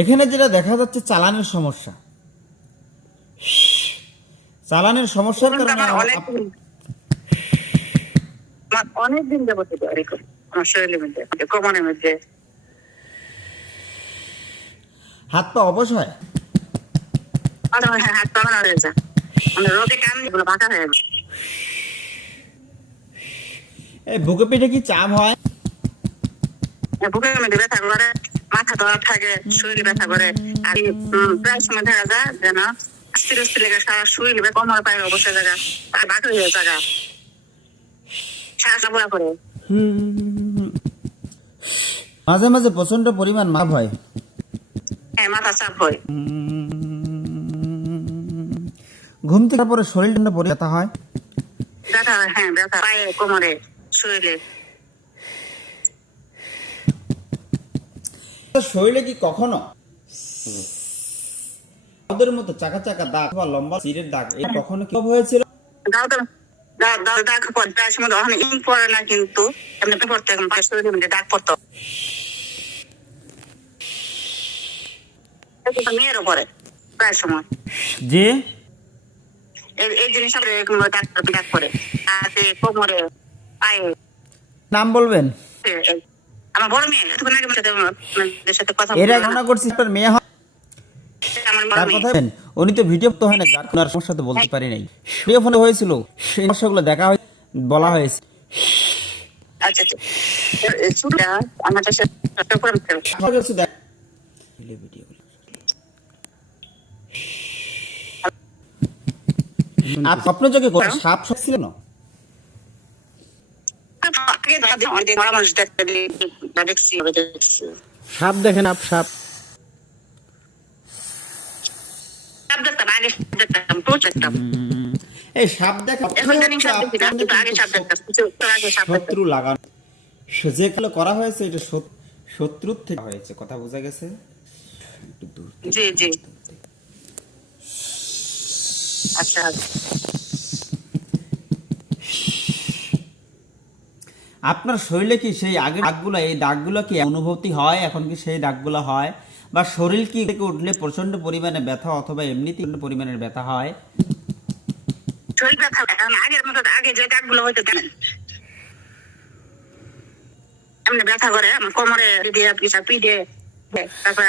এখানে যেটা দেখা যাচ্ছে চালানের সমস্যা। চালানের সমস্যার কারণে অনেকদিন যাবত এরকম আমার শরীরের মধ্যে কোমরের মধ্যে হাত পা অবশ হয়, হাত পা হয়ে যায়, মানে রোদে কান গুলো বাঁকা হয়ে যায়। এই বুকে পিঠে কি চাপ হয়? বুকের মধ্যে ব্যথা করে, মাথা ধরা থাকে, শরীরে ব্যথা করে। আর প্রায় সময় দেখা যায় যেন স্থির স্থির লেগে সারা শরীর কোমর পায়ের অবস্থা জায়গা আর বাঁকা হয়ে জায়গা শ্বাস বলা করে। মাঝে মাঝে প্রচন্ড পরিমাণ মাপ হয়। হ্যাঁ, মাথা চাপ হয়। ঘুম থেকে পরে শরীর ঠান্ডা পরে ব্যথা হয়। ব্যথা হয়, হ্যাঁ ব্যথা পায়ে, কোমরে, শরীরে। শরীরে কি কখনো ওদের মতো চাকা চাকা দাগ বা লম্বা চিরের দাগ এই কখনো কি হয়েছিল? দাগ প্রায় সময় ইন পড়ে না, কিন্তু এমনি পড়তো, শরীরের মধ্যে দাগ পড়তো। মেয়েরও পরে প্রায় সময় যে এই জিনিসটা দাগ পড়ে হাতে, কোমরে, পায়ে। নাম বলবেন? আমার বড় মেয়ে সাথে কথা এর আগে ঘটনা করছি আপনার মেয়ে হয় তার কথা উনি তো ভিডিও তো হয় না, যার কোনো সমস্যা তো বলতে পারি নাই। ভিডিও ফোনে হয়েছিল, সেই সমস্যাগুলো দেখা হয়, বলা হয়েছে। আচ্ছা আচ্ছা, আমার স্বপ্ন যোগে সাপ সব ছিল না? সাপ দেখেন, আপ সাপ এই সাপ দেখা শত্রু লাগানো, যেগুলো করা হয়েছে এটা শত্রুর থেকে হয়েছে, কথা বোঝা গেছে? জি জি, আচ্ছা। আপনার শরীরে কি সেই আগের দাগগুলো, এই দাগগুলো কি অনুভূতি হয় এখন? কি সেই দাগগুলো হয়? বা শরীর কি থেকে উঠলে প্রচন্ড পরিমাণে ব্যথা অথবা এমনিতে পরিমাণের ব্যথা হয়? শরীর ব্যথা আগের মতো, আগে যে দাগগুলো হয়তো জানেন এমনি ব্যথা করে আমার কোমরে দিয়ে, পিঠে, তারপরে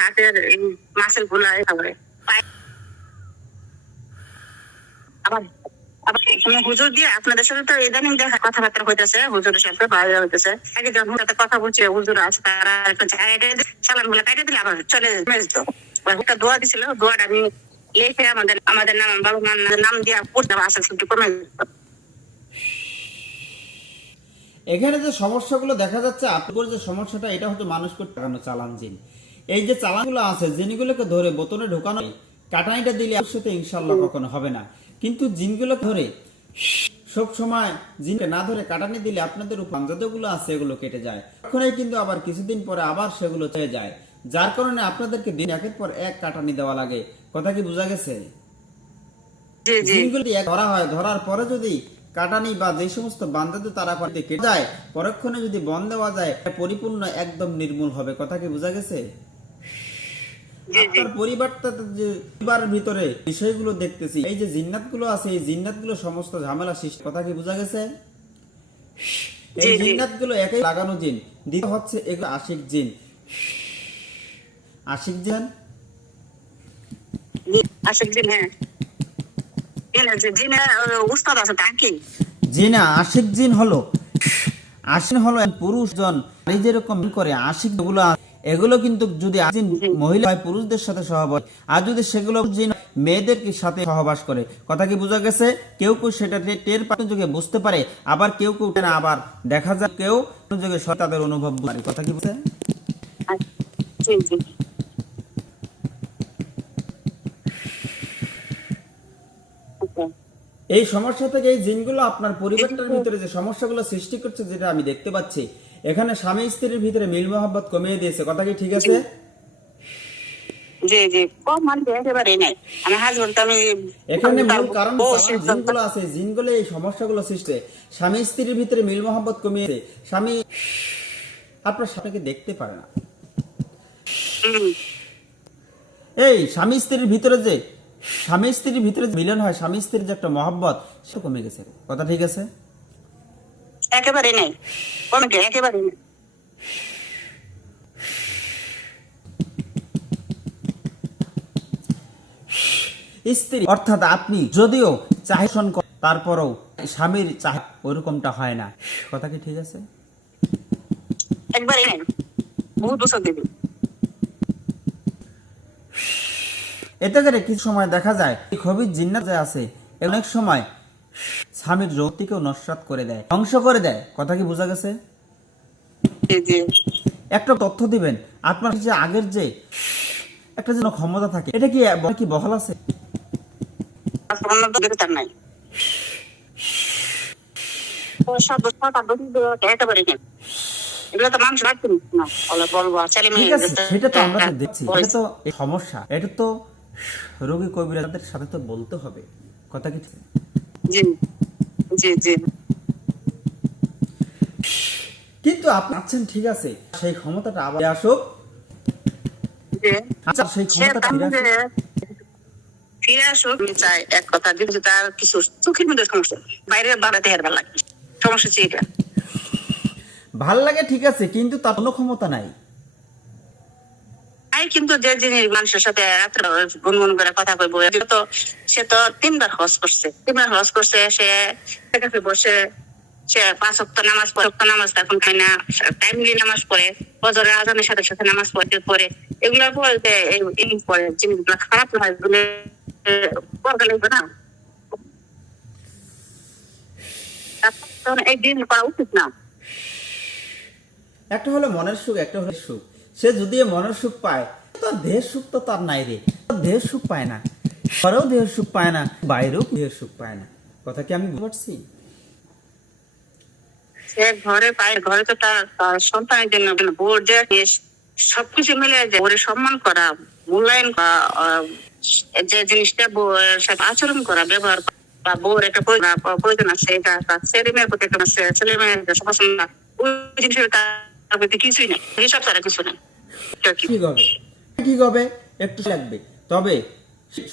হাতের মাসেল গুলা ব্যথা করে। আবার হুজুর দিয়ে আপনাদের সাথে তো ইদানিং দেখা কথাবার্তা হইতেছে, হুজুরের সাথে বাইরে হইতেছে। আগে যখন সাথে কথা বলছে হুজুর আছে, তারা একটা চালান গুলা কাটে দিলে আবার চলে মেজত। একটা দোয়া দিছিল, দোয়াটা আমি লিখে আমাদের নাম, বাবু নাম দিয়ে পড়তে আসা একটু কমে যেত। এখানে যে সমস্যাগুলো দেখা যাচ্ছে, আপনার যে সমস্যাটা, এটা হচ্ছে মানুষ করতে লাগানো চালান জিন। এই যে চালানগুলো আছে, জিনগুলোকে ধরে বোতলে ঢোকানো, কাটানিটা দিলে সাথে ইনশাল্লাহ কখনো হবে না। কিন্তু জিনগুলো ধরে সব সময় জিনকে না ধরে কাটানি দিলে আপনাদের পাঞ্জাদগুলো আছে এগুলো কেটে যায়, তখনই কিন্তু আবার কিছুদিন পরে আবার সেগুলো চলে যায়, যার কারণে আপনাদেরকে দিন একের পর এক কাটানি দেওয়া লাগে। কথা কি বোঝা গেছে? জিনগুলো ধরা হয়, ধরার পরে যদি কাটানি বা যে সমস্ত বান্ধাতে তারা কেটে যায়, পরক্ষণে যদি বন দেওয়া যায়, পরিপূর্ণ একদম নির্মূল হবে। কথা কি বোঝা গেছে? আপনার পরিবারের ভিতরে বিষয়গুলো দেখতেছি, এই যে জিন্নাত গুলো আছে, এই জিন্নাত গুলো সমস্ত ঝামেলা সৃষ্টি। কথা কি বোঝা গেছে? এই জিন্নাত গুলো একই লাগানো জিন, দ্বিতীয় হচ্ছে এগুলো আশিক জিন। আশিক জিন, আশিক জিন, হ্যাঁ উস্তাদ আছে তাকে জিনা। আশিক জিন হলো, আশিক হলো পুরুষজন যেরকম করে আশিক গুলো, এগুলো কিন্তু যদি মহিলা হয় পুরুষদের সাথে সহবাস, আর যদি সেগুলো জিন মেয়েদের সাথে সহবাস করে। কথা কি বোঝা গেছে? কেউ কেউ সেটা টের পাতে যোগে বুঝতে পারে, আবার কেউ কেউ না, আবার দেখা যায় কেউ যোগে তাদের অনুভব করে। কথা কি বুঝে? এই সমস্যা থেকে এই জিনগুলো আপনার পরিবারটার ভিতরে যে সমস্যাগুলো সৃষ্টি করছে, যেটা আমি দেখতে পাচ্ছি, এখানে স্বামী স্ত্রীর ভিতরে মিল মহব্বত কমিয়ে দিয়েছে। কথা কি ঠিক আছে? জি জি, কম মানে একেবারে নাই। আমার হাজবেন্ড তো আমি এখানে মূল কারণ জিনগুলো আছে, জিনগুলো এই সমস্যাগুলো সৃষ্টি, স্বামী স্ত্রীর ভিতরে মিল মহব্বত কমিয়েছে। স্বামী আপনার স্বামীকে দেখতে পারে না, এই স্বামী স্ত্রীর ভিতরে যে মিলন হয়, স্বামী স্ত্রীর যে একটা মহব্বত, সেটা কমে গেছে। কথা ঠিক আছে? একেবারে নেই, কমিটি একেবারে নেই। স্ত্রী অর্থাৎ আপনি যদিও চাহিদা করেন, তারপরেও স্বামীর চাহিদা ওইরকমটা হয় না। কথা কি ঠিক আছে? একবারে নেই, বহুত বছর দিবি। এতে করে কিছু সময় দেখা যায় খুবই জিন্নাত যে আছে, অনেক সময় স্বামীর রক্তিকেও নস্বাত করে দেয়, ধ্বংস করে দেয়। কথা কি বোঝা গেছে? জি জি। একটা তথ্য দিবেন, আপনার যে আগের যে একটা যেন ক্ষমতা থাকে, এটা কি বহাল আছে? তার নাই একেবারে নেই। এগুলো তো মানুষ রাখতে না, বলবো ছেলে ঠিক মেয়ে। আছে, সেটা তো আমরা তো দেখছি, এটা তো এই সমস্যা, এটা তো রোগী কবিরাজদের সাথে তো বলতে হবে। কথা কি ঠিক? জি জি জি। কিন্তু আপনি আছেন, ঠিক আছে, সেই ক্ষমতাটা আবার আসুক। আচ্ছা, সেই ক্ষমতাটা ফিরে আসুক। আমি চাই এক কথা, যদি তার কিছু চোখের মধ্যে সমস্যা, বাইরে বাড়াতে হেরবার লাগে, সমস্যা হচ্ছে এটা। ভাল লাগে, ঠিক আছে, কিন্তু তার কোনো ক্ষমতা নাই। কিন্তু যে জিনিস মানুষের সাথে গুনগুন করে কথা কইব, তো সে তো 3 বার হজ করছে, সে কাছে বসে, সে 5 ওয়াক্ত নামাজ পড়ে, নামাজ এখন খায় না, টাইমলি নামাজ পড়ে, ফজরের আজানের সাথে সাথে নামাজ পড়ে। এগুলোর পরে এই পরে জিনিসগুলো খারাপ হয় বলে পড়া লাগবে না, তখন এই দিন করা উচিত না। একটা হলো মনের সুখ, একটা হলো সুখ। সে যদি মনের সুখ পায়, তার দেহের সুখ তো তার নাই রে। দেহের সুখ পায় না, ঘরেও দেহের সুখ পায় না, বাইরেও দেহের সুখ পায় না। কথা কি আমি বুঝতে পারছি? সে ঘরে পায়, ঘরে তো তার সন্তানের জন্য বোর যে সবকিছু মিলে যায়, ওরে সম্মান করা, মূল্যায়ন করা, যে জিনিসটা বউয়ের সাথে আচরণ করা, ব্যবহার করা, বা বউর একটা প্রয়োজন আছে, এটা ছেলে মেয়ের প্রতি একটা ছেলে মেয়ের পছন্দ, ওই জিনিসের তার প্রতি কিছুই নেই, হিসাব ছাড়া কিছু নেই। ঠিক হবে, একটু লাগবে, তবে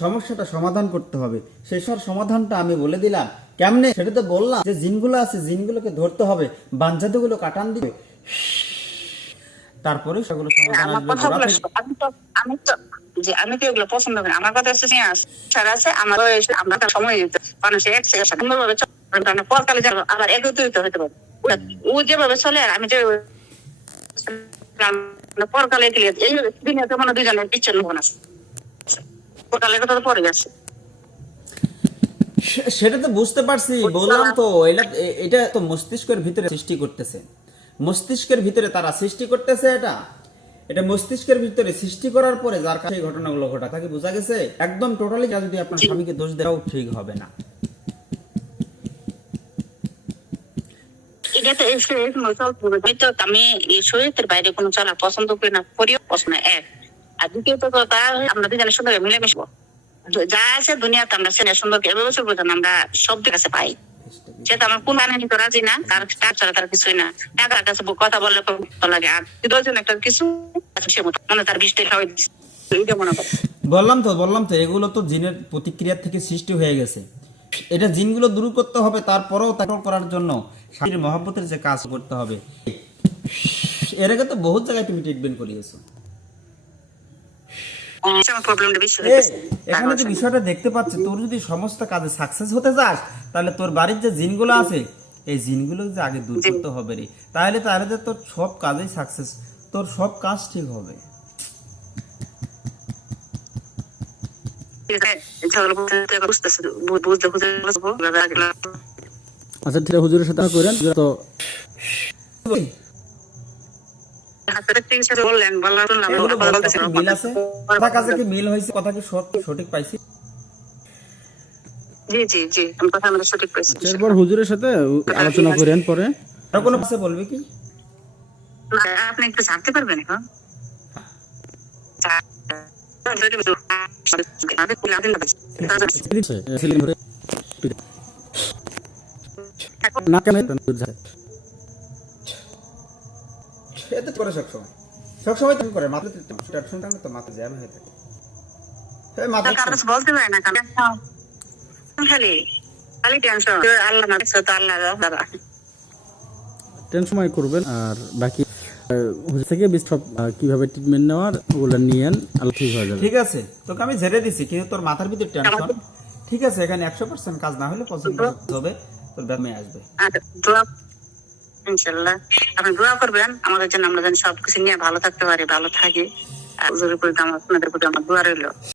সমস্যাটা সমাধান করতে হবে। সেই সমাধানটা আমি বলে দিলাম কেমনে, সেটা তো বললাম। যে জিনগুলো আছে, জিনগুলোকে ধরতে হবে, বাঞ্ছাদগুলো কাটান দিবে, তারপরে সেগুলো সমাধান আসবে। আমি তো এগুলো পছন্দ করি। আমার কথা হচ্ছে আমার আমরা সময় দিতে মানুষের এক সেকেন্ড সুন্দরভাবে পরকালে যেন আবার একত্রিত হতে পারে। ও যেভাবে চলে আর আমি যে পরকালে এই দিনে তো মনে দুজনের বিচ্ছিন্ন হন আছে, পরকালের কথা তো পরে গেছে। সেটা তো বুঝতে পারছি, বললাম তো, এটা তো মস্তিষ্কের ভিতরে সৃষ্টি করতেছে, মস্তিষ্কের ভিতরে তারা সৃষ্টি করতেছে। এটা মস্তিষ্কের ভিতরে সৃষ্টি করার পরে যার কাছে এই ঘটনাগুলো ঘটা থাকে, বোঝা গেছে? একদম টোটালি যদি আপনার স্বামীকে দোষ দেওয়াও ঠিক হবে না। এটা তো আমি এই শরীরের বাইরে কোনো চলা পছন্দ করি না, করিও পছন্দ এক। আর দ্বিতীয়ত কথা, আমরা দুজনের সুন্দর মিলেমিশবো, যা আছে দুনিয়াতে আমরা সেটা সুন্দর এভাবে চলবো যেন আমরা সব কাছে পাই। সেটা আমার কোন আনে নিতে রাজি না, তার টাকা ছাড়া তার কিছুই না। টাকার কাছে কথা বললে লাগে, আর দুজন একটা কিছু মনে তার বৃষ্টি খাওয়াই দিচ্ছে, মনে করে। বললাম তো এগুলো তো জিনের প্রতিক্রিয়া থেকে সৃষ্টি হয়ে গেছে। এটা জিনগুলো দূর করতে হবে, তারপরেও তাকে করার জন্য স্বামীর মহব্বতের যে কাজ করতে হবে। এর আগে তো বহুত জায়গায় তুমি ট্রিটমেন্ট করিয়েছো। এখানে যে বিষয়টা দেখতে পাচ্ছি, তোর যদি সমস্ত কাজে সাকসেস হতে চাস, তাহলে তোর বাড়ির যে জিনগুলো আছে, এই জিনগুলো যে আগে দূর করতে হবে রে। তাহলে তোর সব কাজেই সাকসেস, তোর সব কাজ ঠিক হবে। আচ্ছা ঠিক আছে, হুজুরের সাথে করেন তো। মিল হয়েছে, কথা কি সঠিক পাইছি? জি জি জি, আমি কথা আমাদের সঠিক পাইছি। এরপর হুজুরের সাথে আলোচনা করেন পরে। আর কোনো কথা বলবি কি? আপনি একটু জানতে পারবেন এখন? না কেন এত করে সবসময় তুমি করে মাথা তো মাথা জ্যাম হয়ে থাকে। এই মাথা কারো কাছে বলতে পারে না কারণ খালি খালি টেনশন আল্লাহ না দেখছো তো আল্লাহ দ্বারা টেন সময় করবেন আর বাকি হুজুর থেকে সব কিভাবে ট্রিটমেন্ট নেওয়ার ওগুলো নিয়েন, আলো ঠিক হয়ে যাবে। ঠিক আছে, তোকে আমি ঝেড়ে দিছি, কিন্তু তোর মাথার ভিতর টেনশন। ঠিক আছে, এখানে 100% কাজ না হলে 50% হবে, তোর ব্যামে আসবে। আর দোয়া ইনশাআল্লাহ আপনি দোয়া করবেন আমাদের জন্য, আমরা যেন সবকিছু নিয়ে ভালো থাকতে পারি, ভালো থাকি। আর হুজুরের প্রতি আপনাদের প্রতি আমার দোয়া রইল।